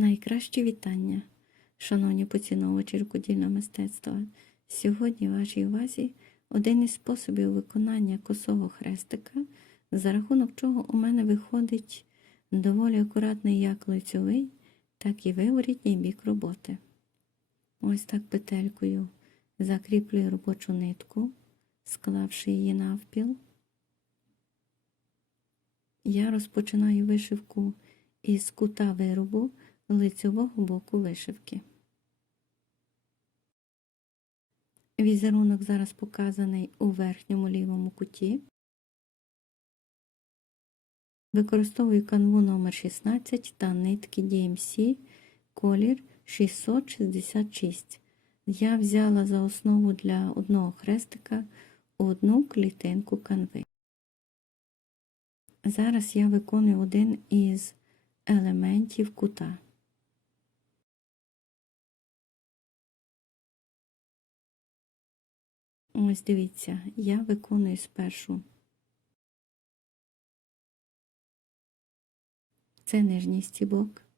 Найкраще вітання, шановні поціновувачі рукодільного мистецтва. Сьогодні в вашій увазі один із способів виконання косого хрестика, за рахунок чого у мене виходить доволі акуратний як лицьовий, так і виворітній бік роботи. Ось так петелькою закріплюю робочу нитку, склавши її навпіл. Я розпочинаю вишивку із кута виробу лицьового боку вишивки. Візерунок зараз показаний у верхньому лівому куті. Використовую канву номер 16 та нитки DMC колір 666. Я взяла за основу для одного хрестика одну клітинку канви. Зараз я виконую один із елементів кута. Ось дивіться, я виконую спершу. Це нижній стібок.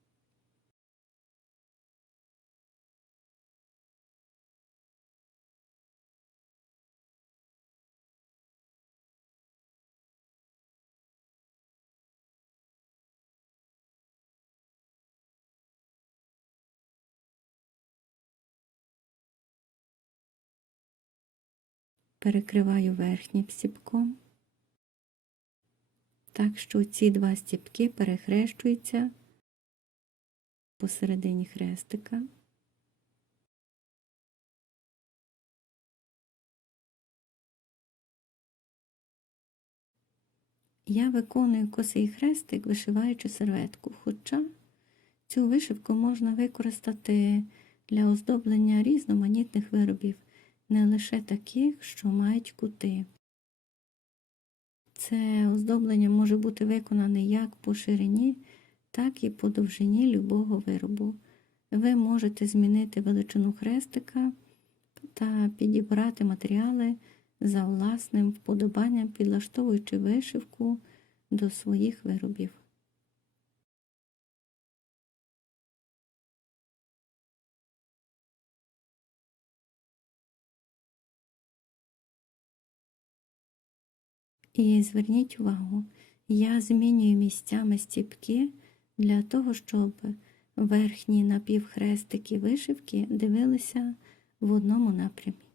Перекриваю верхнім стібком, так що ці два стібки перехрещуються посередині хрестика. Я виконую косий хрестик, вишиваючи серветку, хоча цю вишивку можна використати для оздоблення різноманітних виробів, не лише таких, що мають кути. Це оздоблення може бути виконане як по ширині, так і по довжині любого виробу. Ви можете змінити величину хрестика та підібрати матеріали за власним вподобанням, підлаштовуючи вишивку до своїх виробів. І зверніть увагу, я змінюю місцями стіпки для того, щоб верхні напівхрестики вишивки дивилися в одному напрямі.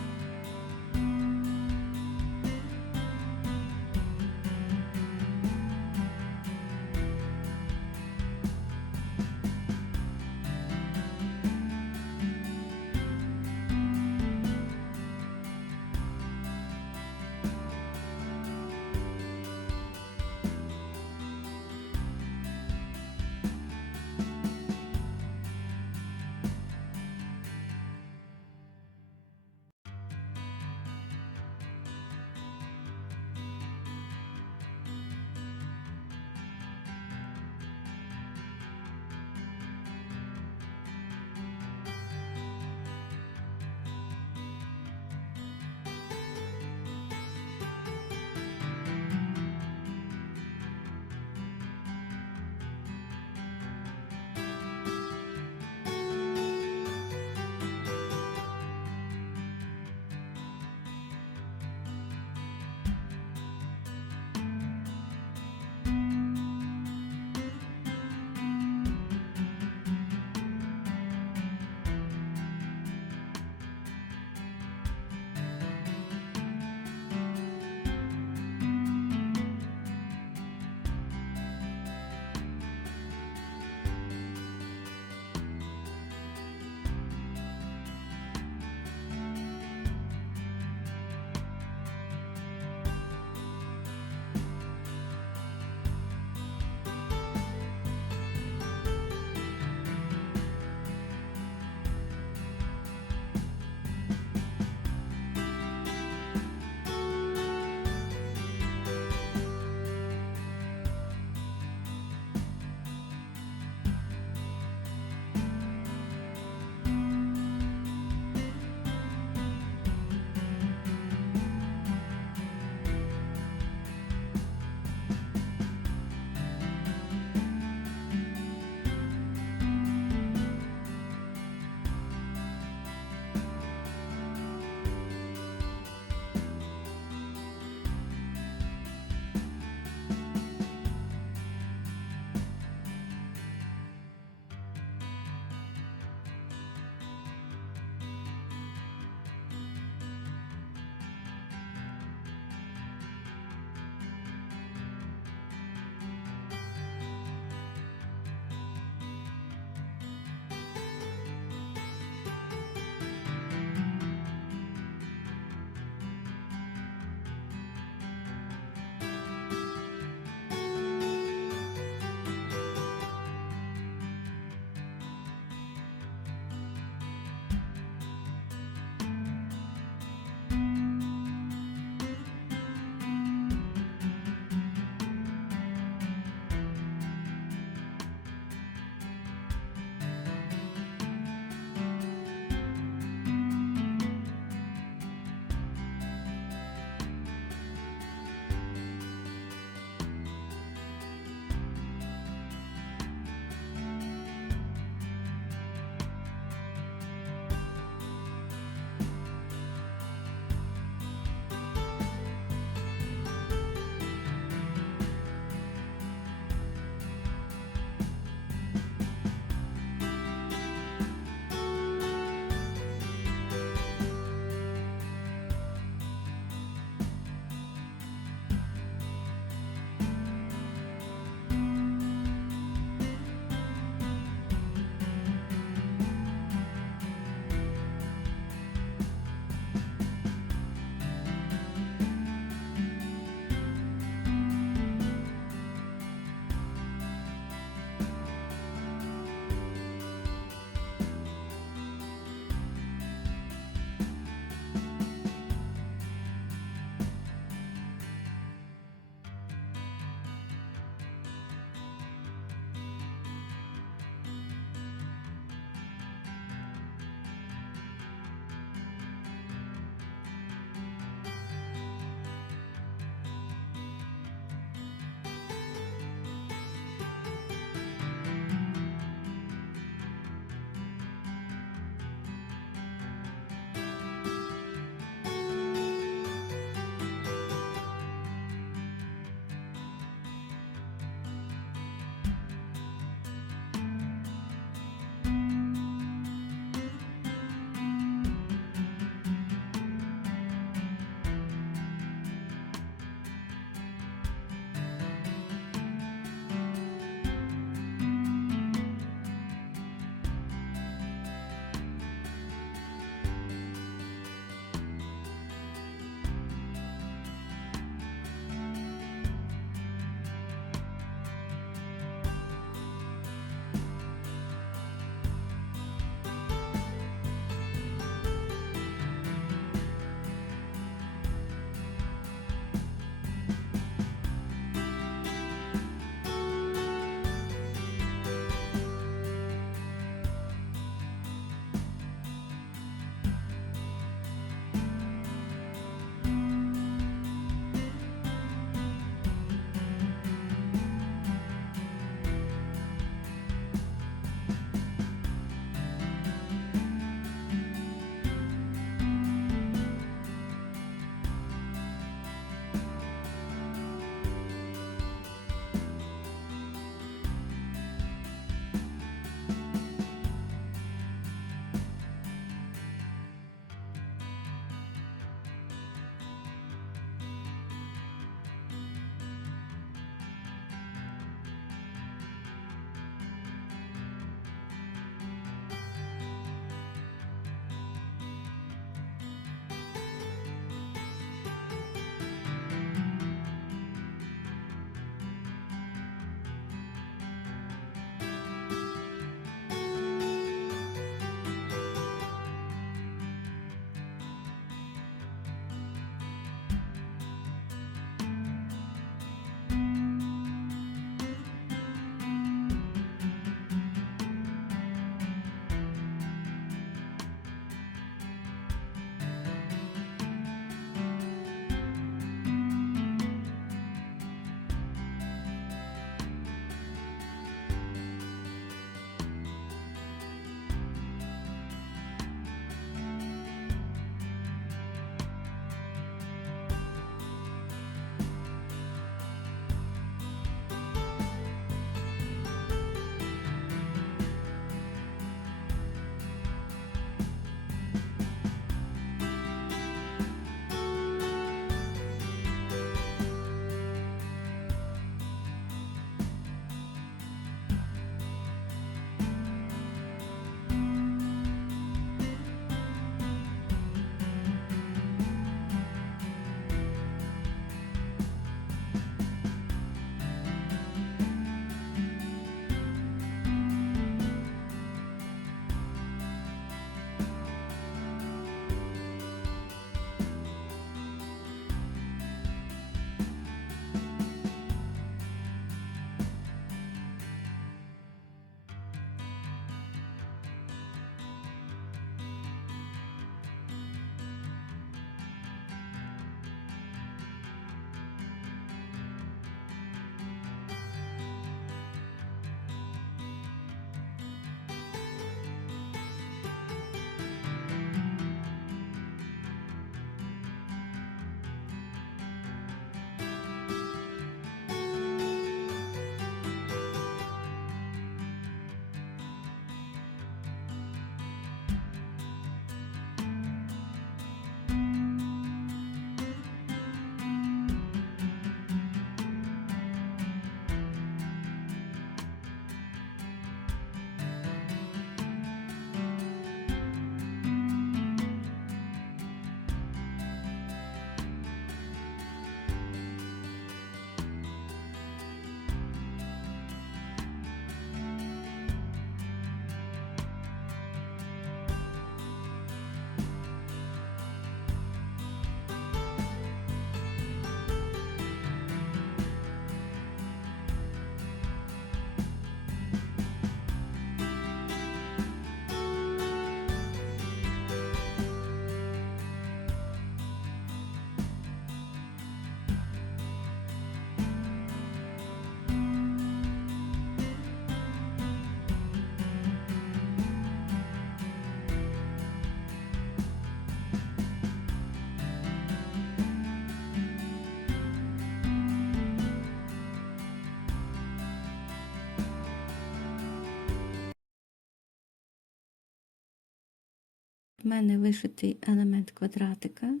В мене вишитий елемент квадратика,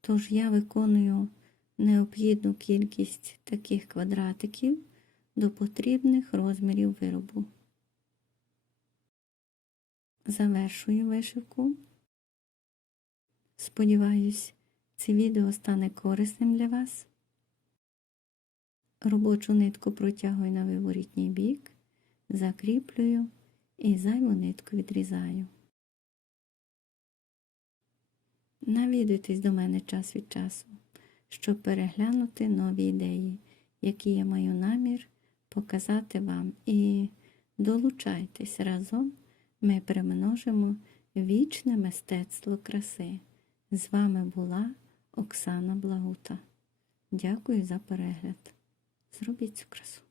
тож я виконую необхідну кількість таких квадратиків до потрібних розмірів виробу. Завершую вишивку. Сподіваюсь, це відео стане корисним для вас. Робочу нитку протягую на виворітній бік, закріплюю і зайву нитку відрізаю. Навідуйтесь до мене час від часу, щоб переглянути нові ідеї, які я маю намір показати вам. І долучайтесь разом, ми примножимо вічне мистецтво краси. З вами була Оксана Благута. Дякую за перегляд. Зробіть цю красу.